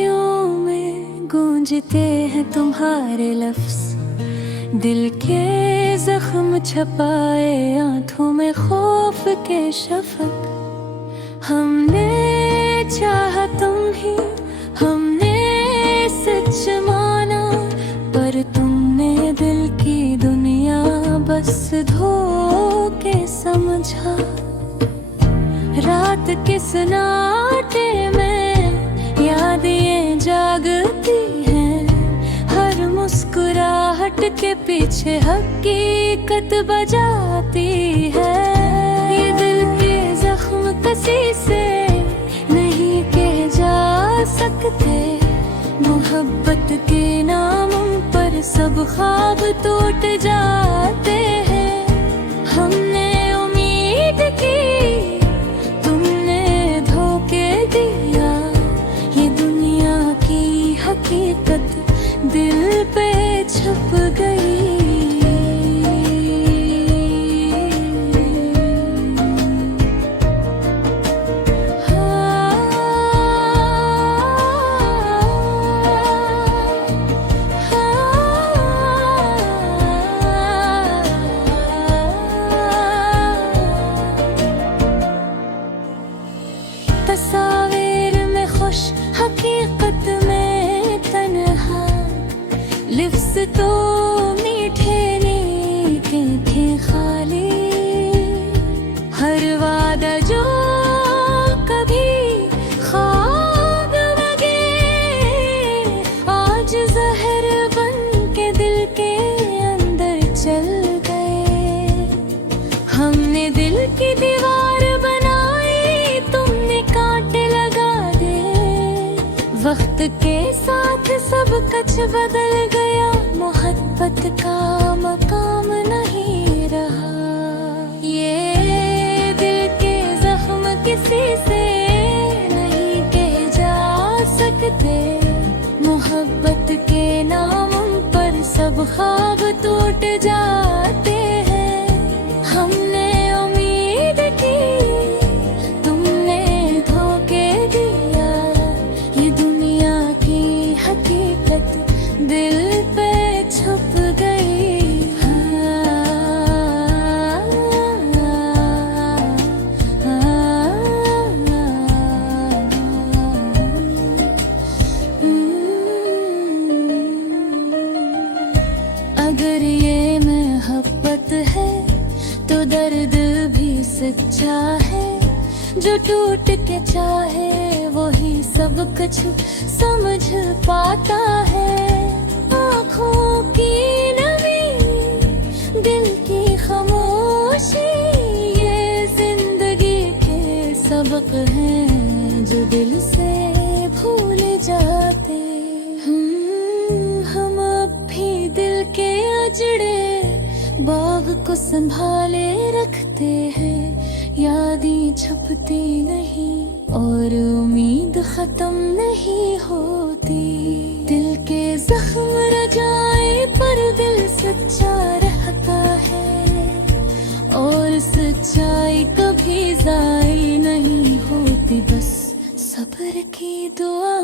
अखियों में गूंजते हैं तुम्हारे लफ्ज, दिल के जख्म छपाए आंखों में खौफ के शफक। हमने चाहा तुम ही, हमने सच माना, पर तुमने दिल की दुनिया बस धोखे समझा। रात के सन्नाटे में यादें जागती हैं, हर मुस्कुराहट के पीछे हकीकत बजाती है। ये दिल के जख्म किसी से नहीं कहे जा सकते, मोहब्बत के नाम पर सब ख्वाब टूट जाते हैं। हमने उम्मीद की, तुमने धोखे दिया, ये दुनिया की हकीकत दिल पे छप गई। तस्वीर में खुश, हकीकत में तन्हा, लिफ्ज़ तो मीठे नीके थे खाली। हर वादा जो कभी ख्वाब लगे, आज जहर बन के दिल के अंदर चल गए। हमने दिल की दीवार बनाई, तुमने कांटे लगा दे। वक्त के साथ सब कुछ बदल गया, मोहब्बत का मकाम नहीं रहा। ये दिल के जख्म किसी से नहीं कहे जा सकते, मोहब्बत के नाम पर सब ख्वाब टूट जाते हैं। हमने उम्मीद की, तुमने धोखे दिया, ये दुनिया की हकीकत दिल पे छुप गई। अगर ये मोहब्बत है तो दर्द भी सच्चा है, जो टूट के चाहे वही सब कुछ समझ पाता है। आँखों की नमी, दिल की खामोशी, ये जिंदगी के सबक हैं जो दिल से भूल जाते। हम अब भी दिल के अजड़े बाग को संभाले रखते हैं, यादें छपती नहीं और उम्मीद खत्म नहीं होती। दिल के जख्म रजाए पर दिल सच्चा रहता है, और सच्चाई कभी ज़ाई नहीं होती। बस सब्र की दुआ